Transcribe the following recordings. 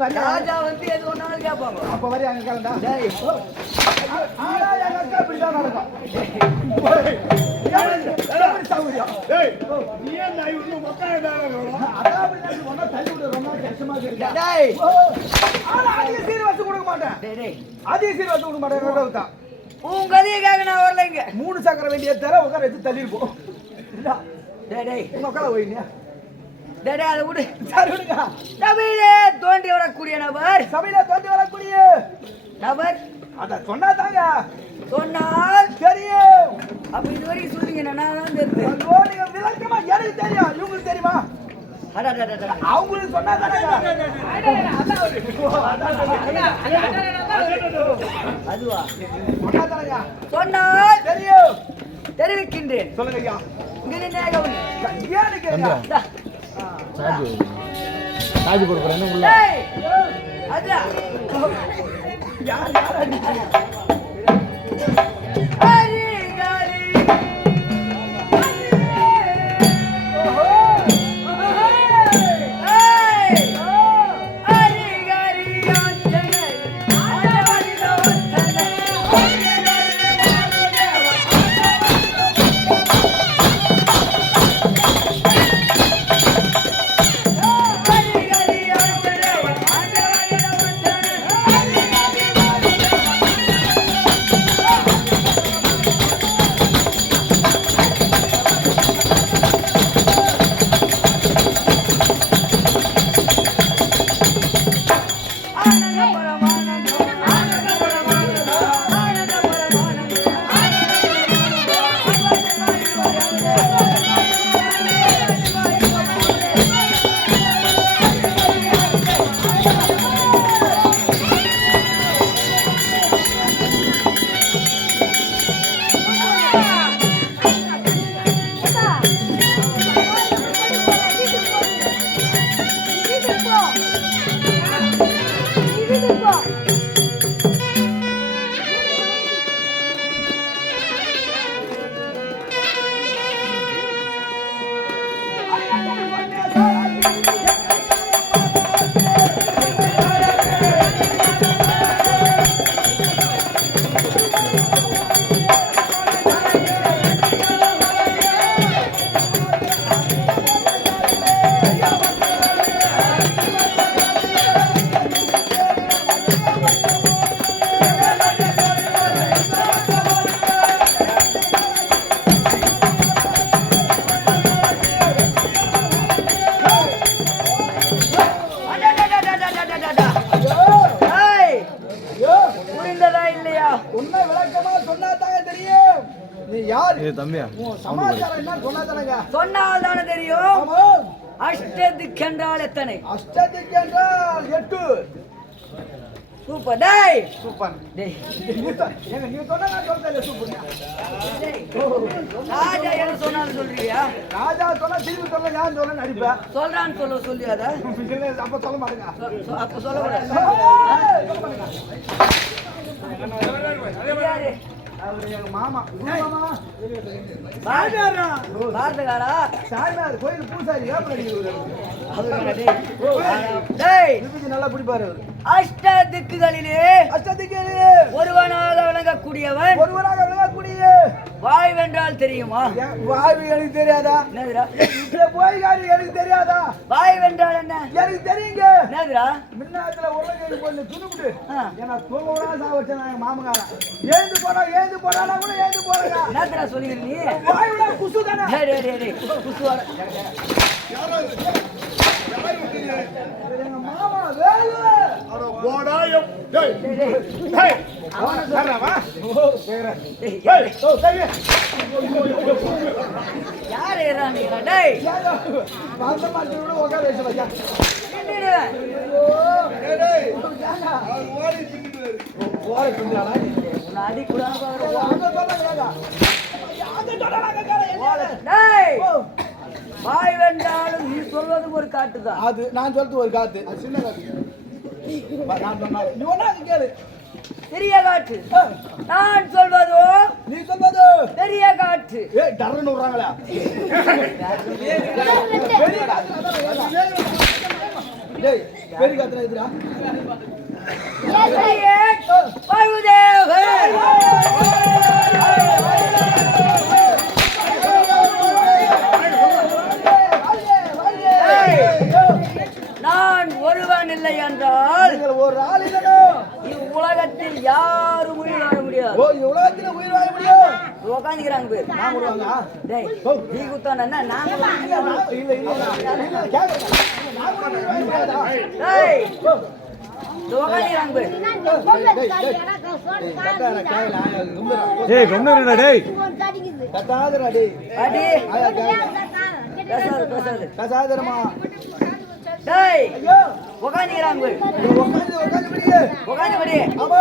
ராஜா வந்து எது ஒன்னாலும் கேட்பாங்க. அப்ப வரி அங்க கிளம்பா. இப்படிதான் நடக்கும். உன் கதையை நான் வரலைங்க. 3 சக்கர வேண்டிய தர உட்கார வச்சு தள்ளிருப்போம். உட்கார போயிங்க. அதை விடு. சரி விடுங்க. சபையிலே தோன்றி வரக்கூடிய நபர். சபையில தோன்றி வரக்கூடிய நபர். அத சொன்னா தாங்க. சொன்னால் தெரியும். அப்ப இது வரைக்கும் சொல்லுங்க. நான் தான் தெரியும். நீங்க விளக்கமா எனக்கு தெரியும். இவங்களுக்கு தெரியுமா? அவங்களுக்கு சொன்னா தானே. அதுவா சொன்னா தானங்க. சொன்னால் தெரியும். தெரிவிக்கின்றேன். சொல்லுங்க ஐயா. சாஜி கொடுக்குறேன் உள்ள. சொன்னால்தானே தெரியும். அஷ்டதிக் என்றால் எத்தனை? அஷ்டதிக் என்றால் 8. சூப்பர். டேய் சூப்பர். டேய் ஏங்க நீ சொன்னா நான் சொல்றேன் சூப்பர். ராஜா என்ன சொன்னான்னு சொல்றியா? ராஜா சொன்னா திருப்பி சொல்ல நான் சொல்றேன் நடிப்ப. சொல்றான்னு சொல்லியாத. அப்ப சொல்ல மாட்டேங்க. அப்ப சொல்ல கூடாது. யாரு? அவரு எங்க மாமா. மாமா. பாரதகாரா. பாரதகாரா. சாய்மார் கோயில் பூசாரி ஏப்படி அவரு டேய் இதுக்கு நல்லா பிடிப்பாரு அவரு. அஷ்டதிக்குகளிலே ஒருவனாக விளங்கக்கூடியவன். ஒருவனாக விளங்கக்கூடிய வாய் வென்றால் தெரியுமா? வாய் எனக்கு தெரியாதா? என்னதுடா? இந்த போய்காரி எனக்கு தெரியாதா? வாய் வென்றால் என்ன? எனக்கு தெரியுங்க. என்னதுடா? முன்னாத்துல உலகை போய் துணுக்குடு. ஏன்னா தூங்கவா சாவச்சேன் எங்க மாமங்காரன். ஏந்து போறானா கூட ஏந்து போறா. என்னதுடா சொல்லுங்க நீ? வாய் விட குசு தானே. டேய் டேய் டேய் குசுவாட. எங்க மாமா வேலு. அட போடாயம். டேய் டேய். அவன சொல்றவா? டேய் டேய் சரி. யார் ஏறானீடா டேய்? பாந்த மாட்டோட உட்கார வச்சு வச்சா. என்னடா? டேய் ஓடி திங்குறாரு. ஓடி திங்குறானா? உன்னை அடி குடாம பாரு. அங்க சொன்னாங்க. அங்க சொன்னாங்க. டேய் வாய் வென்றாலும் நீ சொல்வது ஒரு காட்டுதான். அது நான் சொல்றது ஒரு காத்து. அது சின்ன காத்து. நான் சொன்னா நீ ஒண்ணா கேளு. பெரிய காட்டு. நான் சொல்வதோ நீ சொல்வது பெரிய காட்டு. ஏய் டர்ன்னு விடுறாங்களா? பெரிய காத்து. டேய் பெரிய கத்திர இதுடா நான் ஒருவன் இல்லை என்றால் ஒரு ஆள் இல்லையோ இவ்வுலகத்தில் யாரும் உயிர் வாழ முடியாது. ஓ இவ்வுலகத்தில் உயிர் வாழ முடியும் உட்காந்துக்கிறாங்க பேர் நான் விடுவாங்க டேய் நீ குத்தான நாங்க இல்ல இல்ல கேக்குறேன் நான் கூட உயிர் வாழ முடியாதா டேய் உட்காந்துக்கிறாங்க பேர் டேய் கொன்னடா டேய் கத்தாதடா டேய் அடி கசாதரமா டேய் ஐயோ உட்காந்துக்கிறாங்க பேர் உட்காந்து படி ஆமா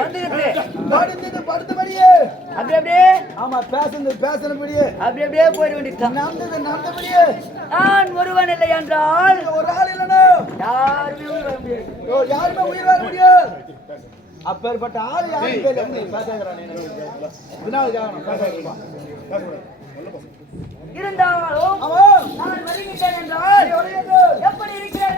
வந்துருக்கு படுத்தபடியே அப்படி அப்படியே ஆமா பேசுனபடியே அப்படியே போயிட வேண்டியதுதான். நடந்தபடியே நான் ஒருவன் இல்லை என்றால் ஒரு ஆள் இல்லைனோ யாருமே உயிர் வாழ முடியாது. யாருமே உயிர் வாழ முடியாது. அப்பேற்பட்ட ஆள் யாரும் இருந்தாலும் ஆமா நான் வருகிறேன் என்றால் எப்படி இருக்கிறார்கள்?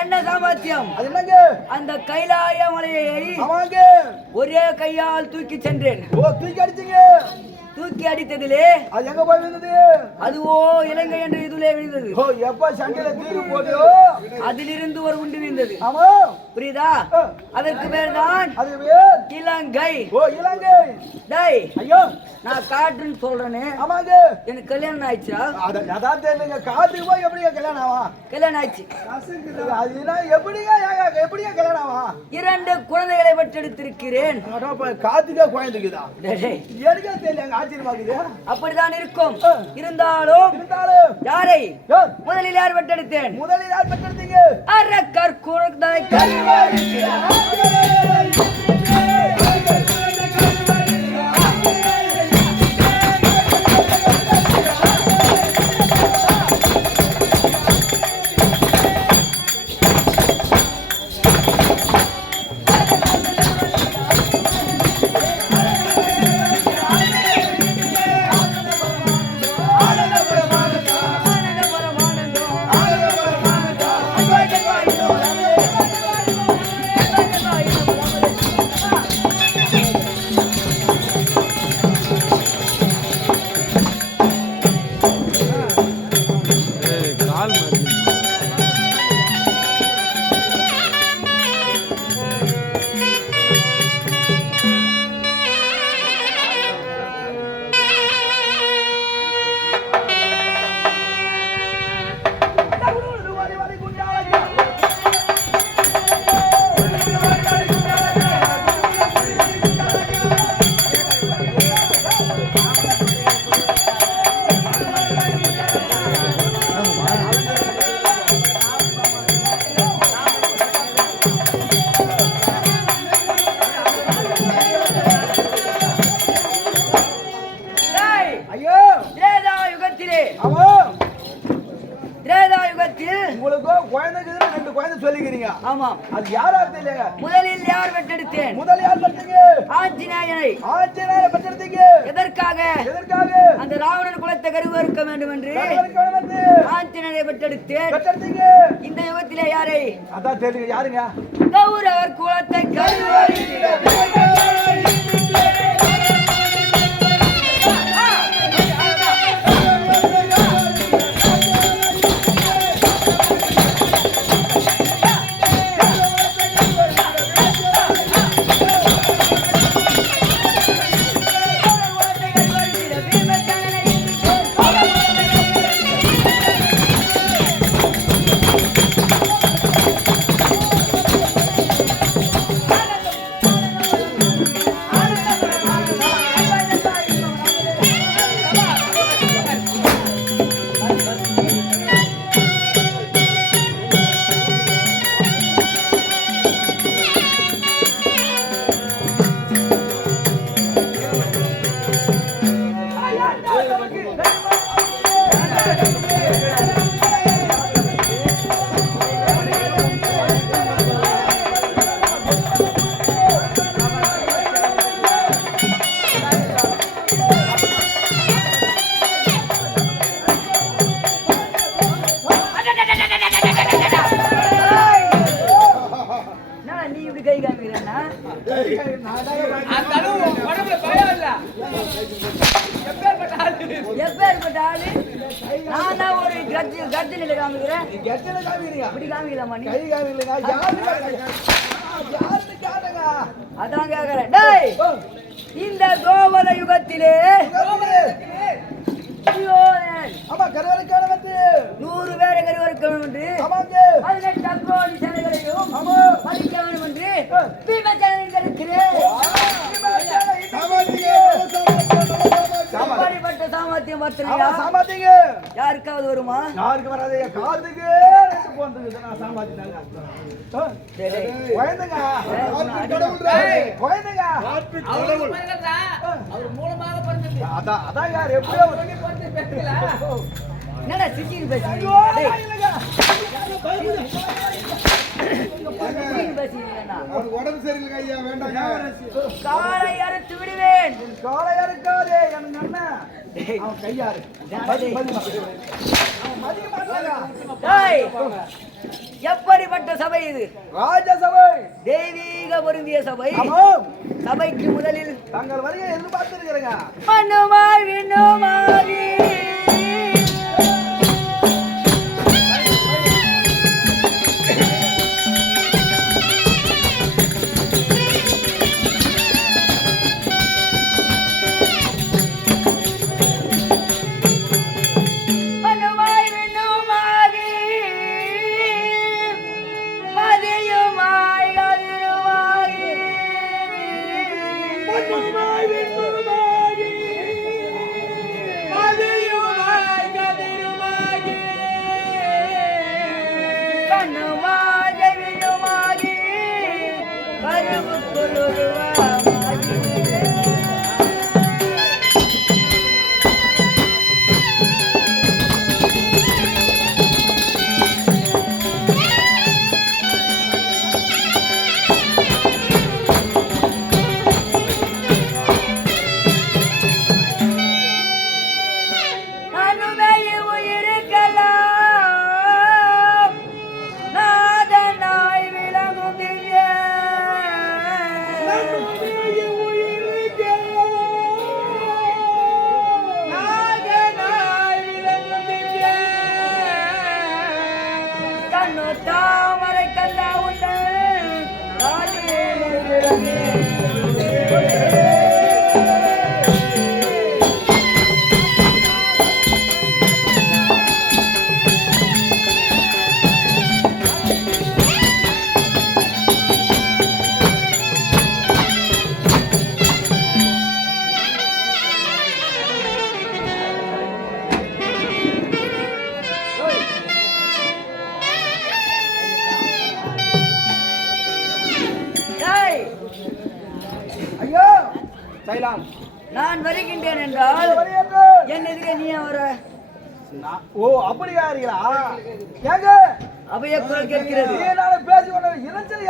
என்ன சாமர்த்தியம்? அது என்னங்க? அந்த கைலாய மலையை ஆமாங்க ஒரே கையால் தூக்கி சென்றேன். ஓ தூக்கி அடிச்சீங்க. தூக்கி அடித்ததிலே அது எங்க போய் விழுந்தது? அதுவோ இலங்கை என்ற இதுலே விழுந்தது. ஓ எப்ப சண்டையில தூக்கி போடியோ அதிலிருந்து ஒரு குண்டு விழுந்தது. ஆமா புரியுதா? அதற்கு பேர் தான் அது பேர் இலங்கை. ஓ இலங்கை. டேய் ஐயோ நான் காட்டுன்னு சொல்றேனே. ஆமாங்க எனக்கு கல்யாணம் ஆயிடுச்சா? அதான் தெரியலங்க. காட்டுக்கு போய் எப்படிங்க கல்யாணம் ஆவா? கல்யாணம் ஆயிடுச்சு. அதுனா எப்படிங்க கல்யாணம் ஆவா? 2 குழந்தைகளை பெற்றெடுத்திருக்கிறேன். காத்துக்கே குழந்தைக்குதா? டேய் எனக்கே தெரியலங்க. ஆச்சரியமாக்குது. அப்படிதான் இருக்கும். இருந்தாலும் யாரை முதலில் யார் பெற்றெடுத்தேன்? முதலில் யார் பெற்றெடுத்தீங்க? அரக்கர் குழந்தை யுகத்தில் உங்களுக்கு குழந்தைக்கு 2 குழந்தை சொல்லிக்கிறீங்க. ஆமாம். அது யாரா தெரியல. முதலில் யார் பெற்றெடுத்தேன்? முதல் யார் பெற்றீங்க? ஆஞ்சநேயரை. ஆஞ்சநேயரை பெற்றெடுத்தீங்க. எதற்காக? எதற்காக? அந்த ராவணன் குலத்தை கருவறுக்க வேண்டும் என்று ஆஞ்சநேயரை பெற்றெடுத்தேன். பெற்றெடுத்தீங்க. இந்த யுகத்திலே யாரை? அதான் தெரியும். யாருங்க? கௌரவர் குலத்தை கருவறுக்க. நீ இப்படி கை காமிக்கிறேன்னா எப்பேற்பட்ட ஆளு? நான் தான் ஒரு கர்ஜனில காமிக்கிறேன். அப்படி காமிக்கலாமா நீ? அதான் கேக்குறேன். டேய், இந்த கோவல யுகத்திலே 100 பேரை கருவறுக்க வேண்டும் என்று 18 கோடி சேனைகளையும் மதிக்க வேண்டும் என்று பீமசேனன் இருக்கிறேன். அப்படிப்பட்ட சாமர்த்தியம் பார்த்தீங்க. யாருக்காவது வருமா? யாருக்கு வராது? காதுக்கு போன்றது நான் சாம்பாதிட்டாங்க. அதான் யார் எப்படியோ என்னடா சிக்கின்னு பேசுறீங்க? உடம்பு சரியில்லை ஐயா, வேண்டாம். காலை அறுத்து விடுவேன். காலை அறுக்காதே எனக்கு அண்ணன். அவன் கையாரு எப்படிப்பட்ட சபை இது? ராஜசபை, தெய்வீக பொருந்திய சபை. சபைக்கு முதலில் தங்கள் வரைய எதிர்பார்த்திருக்கிறேங்க. மண்ணுமாய் விண்ணுமாய் நான் வருகின்றேன் என்றால் என் எதிரே நீ வர. ஓ அப்படியா இருக்கா? ஏங்க அவைய குரல் கேட்கிறது நீ என்னால பேசி கொண்ட இளைஞர்